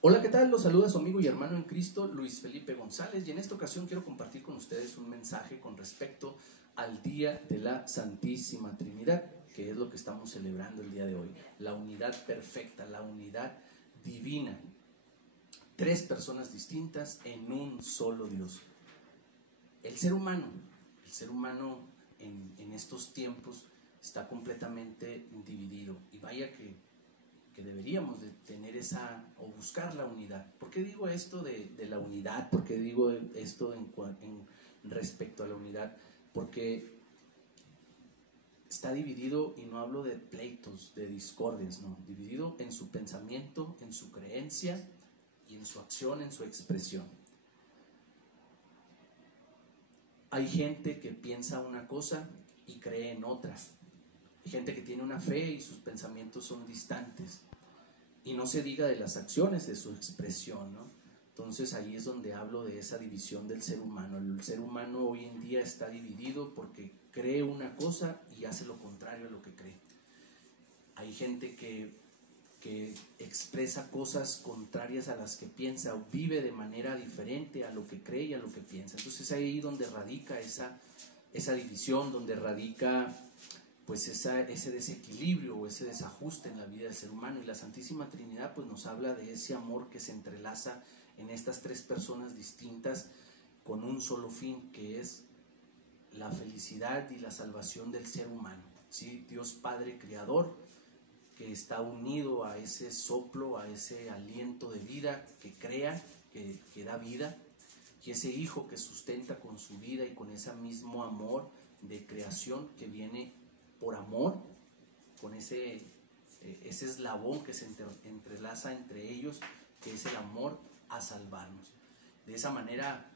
Hola, ¿qué tal? Los saluda su amigo y hermano en Cristo, Luis Felipe González, y en esta ocasión quiero compartir con ustedes un mensaje con respecto al Día de la Santísima Trinidad, que es lo que estamos celebrando el día de hoy, la unidad perfecta, la unidad divina, tres personas distintas en un solo Dios. El ser humano en estos tiempos está completamente dividido, y vaya que deberíamos de tener esa, o buscar la unidad. ¿Por qué digo esto de la unidad? ¿Por qué digo esto en respecto a la unidad? Porque está dividido, y no hablo de pleitos, de discordias, no, dividido en su pensamiento, en su creencia y en su acción, en su expresión. Hay gente que piensa una cosa y cree en otra. Hay gente que tiene una fe y sus pensamientos son distantes. Y no se diga de las acciones, de su expresión, ¿no? Entonces ahí es donde hablo de esa división del ser humano. El ser humano hoy en día está dividido porque cree una cosa y hace lo contrario a lo que cree. Hay gente que expresa cosas contrarias a las que piensa, o vive de manera diferente a lo que cree y a lo que piensa. Entonces ahí donde radica esa división, donde radica pues ese desequilibrio o ese desajuste en la vida del ser humano. Y la Santísima Trinidad pues nos habla de ese amor que se entrelaza en estas tres personas distintas con un solo fin, que es la felicidad y la salvación del ser humano, ¿sí? Dios Padre Creador, que está unido a ese soplo, a ese aliento de vida que crea, que da vida, y ese Hijo que sustenta con su vida y con ese mismo amor de creación que viene por amor, con ese eslabón que se entrelaza entre ellos, que es el amor a salvarnos. De esa manera,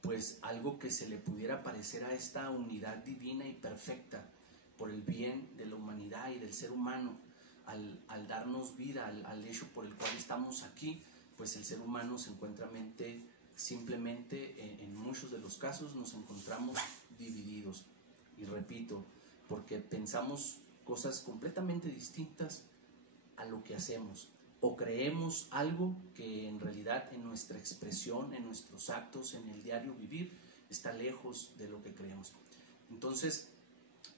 pues algo que se le pudiera parecer a esta unidad divina y perfecta por el bien de la humanidad y del ser humano, al darnos vida, al hecho por el cual estamos aquí, pues el ser humano se encuentra simplemente en muchos de los casos nos encontramos divididos. Y repito, porque pensamos cosas completamente distintas a lo que hacemos, o creemos algo que en realidad en nuestra expresión, en nuestros actos, en el diario vivir, está lejos de lo que creemos. Entonces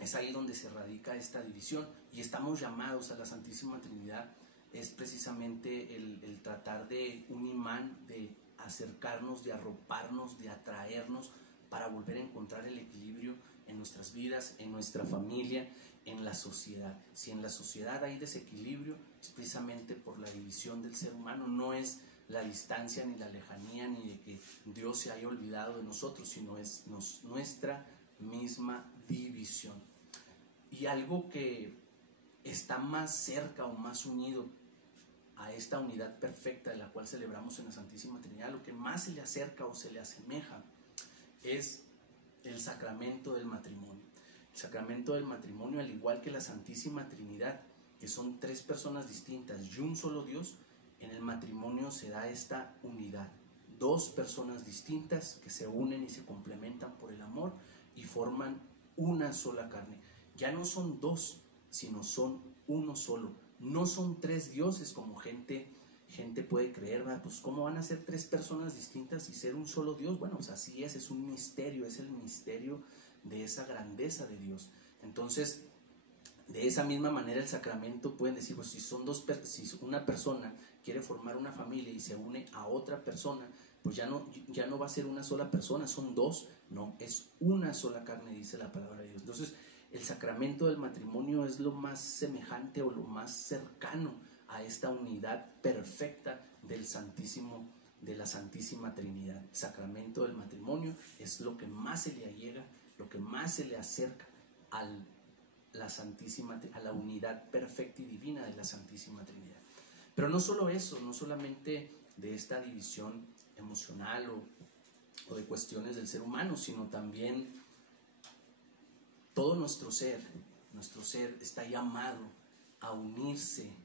es ahí donde se radica esta división, y estamos llamados a la Santísima Trinidad. Es precisamente el tratar de un imán, de acercarnos, de arroparnos, de atraernos para volver a encontrar el equilibrio en nuestras vidas, en nuestra familia, en la sociedad. Si en la sociedad hay desequilibrio, es precisamente por la división del ser humano. No es la distancia ni la lejanía, ni de que Dios se haya olvidado de nosotros, sino es nuestra misma división. Y algo que está más cerca o más unido a esta unidad perfecta de la cual celebramos en la Santísima Trinidad, lo que más se le acerca o se le asemeja, es el sacramento del matrimonio. El sacramento del matrimonio, al igual que la Santísima Trinidad, que son tres personas distintas y un solo Dios, en el matrimonio se da esta unidad. Dos personas distintas que se unen y se complementan por el amor y forman una sola carne. Ya no son dos, sino son uno solo. No son tres dioses como gente puede creer, ¿verdad? Pues ¿cómo van a ser tres personas distintas y ser un solo Dios? Bueno, pues así es un misterio, es el misterio de esa grandeza de Dios. Entonces, de esa misma manera el sacramento, pueden decir, pues si una persona quiere formar una familia y se une a otra persona, pues ya no va a ser una sola persona, son dos, no, es una sola carne, dice la palabra de Dios. Entonces, el sacramento del matrimonio es lo más semejante o lo más cercano a esta unidad perfecta de la Santísima Trinidad. El sacramento del matrimonio es lo que más se le allega, lo que más se le acerca a la unidad perfecta y divina de la Santísima Trinidad. Pero no solo eso, no solamente de esta división emocional o de cuestiones del ser humano, sino también todo nuestro ser está llamado a unirse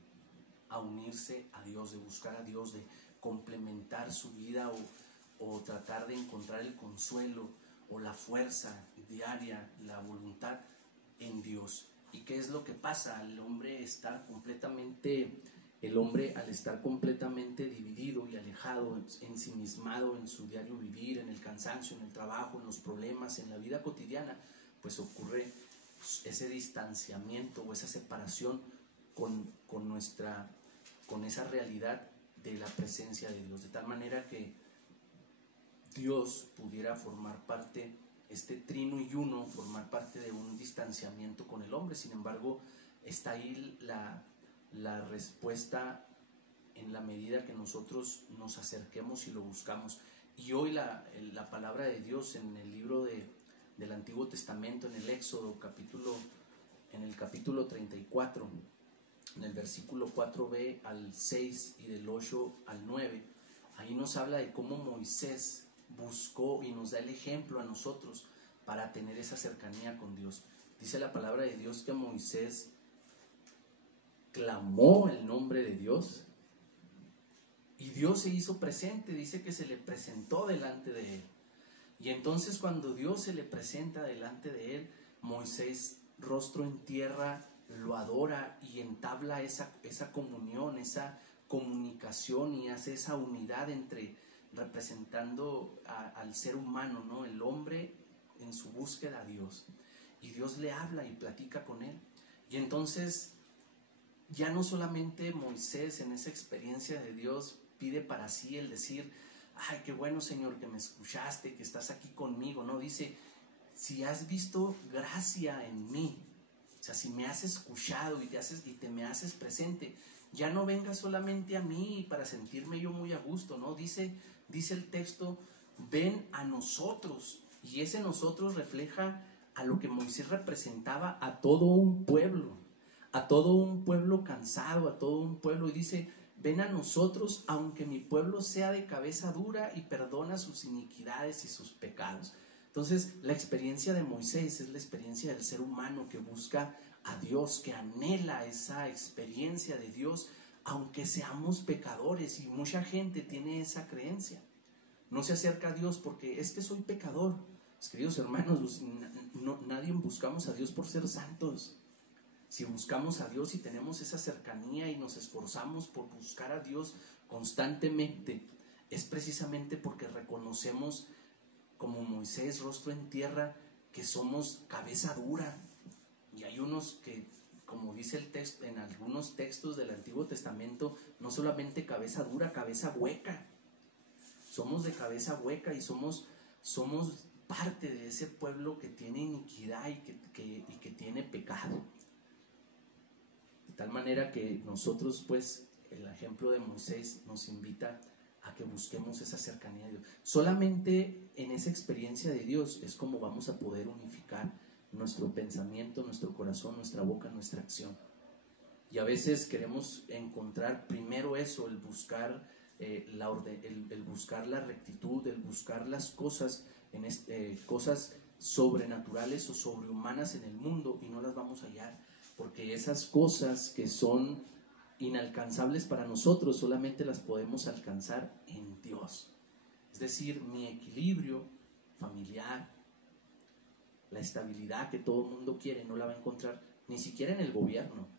a Dios, de buscar a Dios, de complementar su vida o tratar de encontrar el consuelo o la fuerza diaria, la voluntad en Dios. ¿Y qué es lo que pasa? El hombre está completamente el hombre, al estar completamente dividido y alejado, ensimismado en su diario vivir, en el cansancio, en el trabajo, en los problemas, en la vida cotidiana, pues ocurre ese distanciamiento o esa separación con esa realidad de la presencia de Dios, de tal manera que Dios pudiera formar parte, este trino y uno, formar parte de un distanciamiento con el hombre. Sin embargo, está ahí la respuesta en la medida que nosotros nos acerquemos y lo buscamos. Y hoy la palabra de Dios en el libro del Antiguo Testamento, en el Éxodo, en el capítulo 34, en el versículo 4b al 6 y del 8 al 9, ahí nos habla de cómo Moisés buscó y nos da el ejemplo a nosotros para tener esa cercanía con Dios. Dice la palabra de Dios que Moisés clamó el nombre de Dios y Dios se hizo presente. Dice que se le presentó delante de él, y entonces cuando Dios se le presenta delante de él, Moisés, rostro en tierra, lo adora y entabla esa comunión, esa comunicación, y hace esa unidad representando al ser humano, ¿no? El hombre en su búsqueda a Dios, y Dios le habla y platica con él. Y entonces ya no solamente Moisés en esa experiencia de Dios pide para sí el decir: ay, qué bueno, Señor, que me escuchaste, que estás aquí conmigo. No, dice: si has visto gracia en mí, o sea, si me has escuchado y me haces presente, ya no vengas solamente a mí para sentirme yo muy a gusto, ¿no? Dice el texto: ven a nosotros. Y ese nosotros refleja a lo que Moisés representaba a todo un pueblo cansado, a todo un pueblo. Y dice: ven a nosotros, aunque mi pueblo sea de cabeza dura, y perdona sus iniquidades y sus pecados. Entonces, la experiencia de Moisés es la experiencia del ser humano que busca a Dios, que anhela esa experiencia de Dios, aunque seamos pecadores. Y mucha gente tiene esa creencia. No se acerca a Dios porque es que soy pecador. Pues, queridos hermanos, nadie buscamos a Dios por ser santos. Si buscamos a Dios y tenemos esa cercanía y nos esforzamos por buscar a Dios constantemente, es precisamente porque reconocemos, como Moisés, rostro en tierra, que somos cabeza dura. Y hay unos que, como dice el texto, en algunos textos del Antiguo Testamento, no solamente cabeza dura, cabeza hueca. Somos de cabeza hueca y somos parte de ese pueblo que tiene iniquidad y que tiene pecado. De tal manera que nosotros, pues, el ejemplo de Moisés nos invita a que busquemos esa cercanía de Dios. Solamente en esa experiencia de Dios es como vamos a poder unificar nuestro pensamiento, nuestro corazón, nuestra boca, nuestra acción. Y a veces queremos encontrar primero eso, el buscar el buscar la rectitud, el buscar las cosas, cosas sobrenaturales o sobrehumanas en el mundo, y no las vamos a hallar, porque esas cosas que son inalcanzables para nosotros solamente las podemos alcanzar en Dios. Es decir, mi equilibrio familiar, la estabilidad que todo el mundo quiere, no la va a encontrar ni siquiera en el gobierno,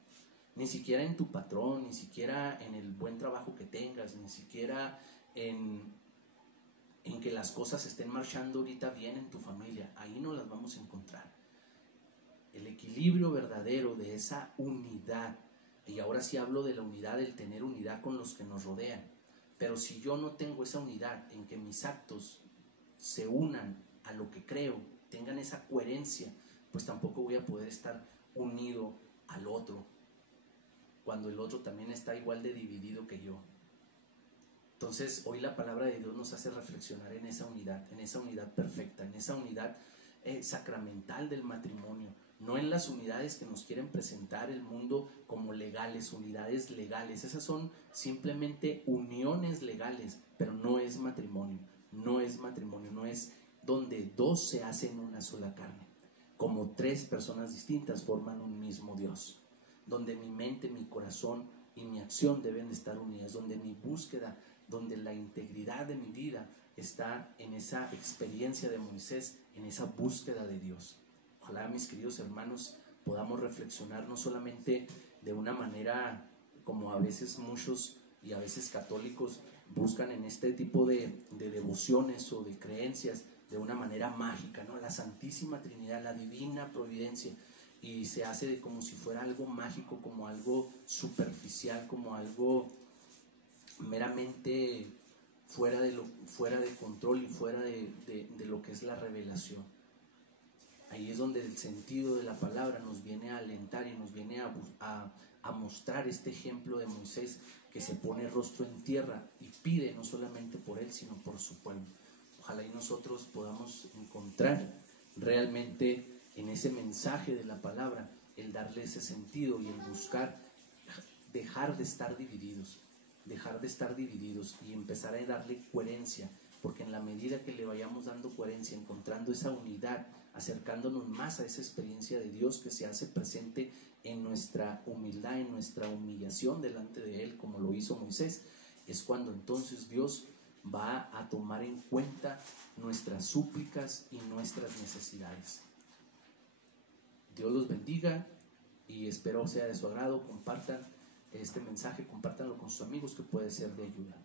ni siquiera en tu patrón, ni siquiera en el buen trabajo que tengas, ni siquiera en que las cosas estén marchando ahorita bien en tu familia. Ahí no las vamos a encontrar. El equilibrio verdadero de esa unidad, y ahora sí hablo de la unidad, del tener unidad con los que nos rodean. Pero si yo no tengo esa unidad en que mis actos se unan a lo que creo, tengan esa coherencia, pues tampoco voy a poder estar unido al otro, cuando el otro también está igual de dividido que yo. Entonces, hoy la palabra de Dios nos hace reflexionar en esa unidad perfecta, en esa unidad sacramental del matrimonio, no en las unidades que nos quieren presentar el mundo como legales, unidades legales. Esas son simplemente uniones legales, pero no es matrimonio, no es donde dos se hacen una sola carne, como tres personas distintas forman un mismo Dios, donde mi mente, mi corazón y mi acción deben estar unidas, donde mi búsqueda, donde la integridad de mi vida está en esa experiencia de Moisés, en esa búsqueda de Dios. Ojalá, mis queridos hermanos, podamos reflexionar no solamente de una manera como a veces muchos y a veces católicos buscan en este tipo de devociones o de creencias de una manera mágica, ¿no? La Santísima Trinidad, la Divina Providencia, y se hace de como si fuera algo mágico, como algo superficial, como algo meramente fuera de control y fuera de lo que es la revelación. Ahí es donde el sentido de la palabra nos viene a alentar y nos viene a mostrar este ejemplo de Moisés, que se pone rostro en tierra y pide no solamente por él, sino por su pueblo. Ojalá y nosotros podamos encontrar realmente en ese mensaje de la palabra el darle ese sentido y el buscar dejar de estar divididos y empezar a darle coherencia, porque en la medida que le vayamos dando coherencia, encontrando esa unidad, acercándonos más a esa experiencia de Dios que se hace presente en nuestra humildad, en nuestra humillación delante de Él, como lo hizo Moisés, es cuando entonces Dios va a tomar en cuenta nuestras súplicas y nuestras necesidades. Dios los bendiga y espero sea de su agrado. Compartan este mensaje, compártanlo con sus amigos, que puede ser de ayuda.